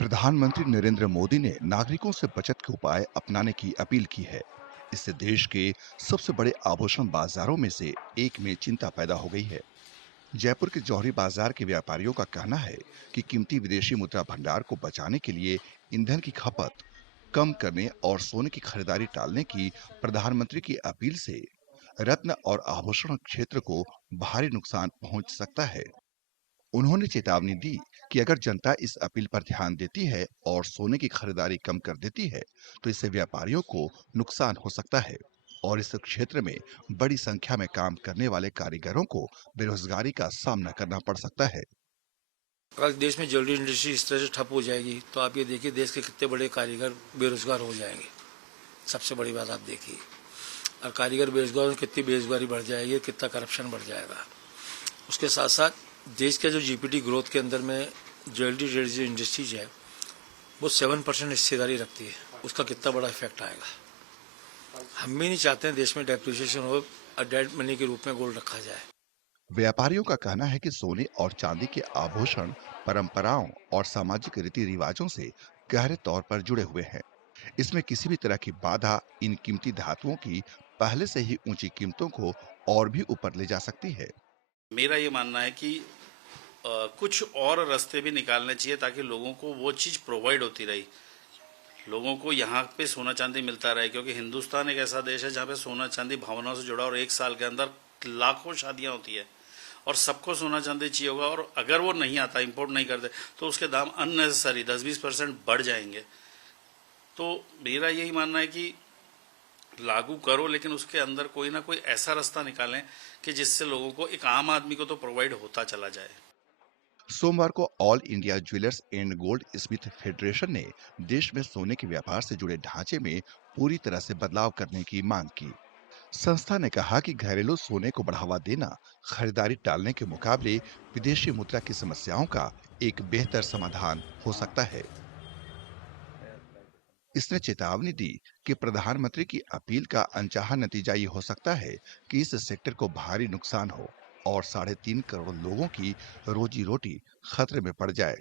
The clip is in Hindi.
प्रधानमंत्री नरेंद्र मोदी ने नागरिकों से बचत के उपाय अपनाने की अपील की है। इससे देश के सबसे बड़े आभूषण बाजारों में से एक में चिंता पैदा हो गई है। जयपुर के जौहरी बाजार के व्यापारियों का कहना है कि कीमती विदेशी मुद्रा भंडार को बचाने के लिए ईंधन की खपत कम करने और सोने की खरीदारी टालने की प्रधानमंत्री की अपील से रत्न और आभूषण क्षेत्र को भारी नुकसान पहुंच सकता है। उन्होंने चेतावनी दी कि अगर जनता इस अपील पर ध्यान देती है और सोने की खरीदारी कम कर देती है, तो इससे व्यापारियों को नुकसान हो सकता है और इस क्षेत्र में बड़ी संख्या में काम करने वाले कारीगरों को बेरोजगारी का सामना करना पड़ सकता है। अगर देश में ज्वेलरी इंडस्ट्री इस तरह से ठप हो जाएगी तो आप ये देखिए देश के कितने बड़े कारीगर बेरोजगार हो जाएंगे। सबसे बड़ी बात आप देखिए, और कारीगर बेरोजगार हो, कितनी बेरोजगारी बढ़ जाएगी, कितना करप्शन बढ़ जाएगा। उसके साथ साथ देश के जो जीपीटी ग्रोथ के अंदर में ज्वेलरी इंडस्ट्रीज है वो 7% हिस्सेदारी रखती है। उसका कितना बड़ा इफेक्ट आएगा। हम भी नहीं चाहते हैं देश में डेप्रिसिएशन हो और डेड मनी के रूप में गोल्ड रखा जाए। व्यापारियों का कहना है कि सोने और चांदी के आभूषण परंपराओं और सामाजिक रीति रिवाजों से गहरे तौर पर जुड़े हुए हैं। इसमें किसी भी तरह की बाधा इन कीमती धातुओं की पहले से ही ऊंची कीमतों को और भी ऊपर ले जा सकती है। मेरा ये मानना है कि कुछ और रास्ते भी निकालने चाहिए ताकि लोगों को वो चीज़ प्रोवाइड होती रही, लोगों को यहाँ पे सोना चांदी मिलता रहे, क्योंकि हिंदुस्तान एक ऐसा देश है जहाँ पे सोना चांदी भावनाओं से जुड़ा और एक साल के अंदर लाखों शादियाँ होती है और सबको सोना चांदी चाहिए होगा। और अगर वो नहीं आता, इंपोर्ट नहीं करते, तो उसके दाम अननेसेसरी 10-20% बढ़ जाएंगे। तो मेरा यही मानना है कि लागू करो, लेकिन उसके अंदर कोई ना कोई ऐसा रास्ता निकालें कि जिससे लोगों को, एक आम आदमी को तो प्रोवाइड होता चला जाए। सोमवार को all India jewellers and gold Smith federation ने देश में सोने के व्यापार से जुड़े ढांचे में पूरी तरह से बदलाव करने की मांग की। संस्था ने कहा कि घरेलू सोने को बढ़ावा देना खरीदारी टालने के मुकाबले विदेशी मुद्रा की समस्याओं का एक बेहतर समाधान हो सकता है। इसने चेतावनी दी कि प्रधानमंत्री की अपील का अनचाहा नतीजा ये हो सकता है कि इस सेक्टर को भारी नुकसान हो और 3.5 करोड़ लोगों की रोजी रोटी खतरे में पड़ जाए।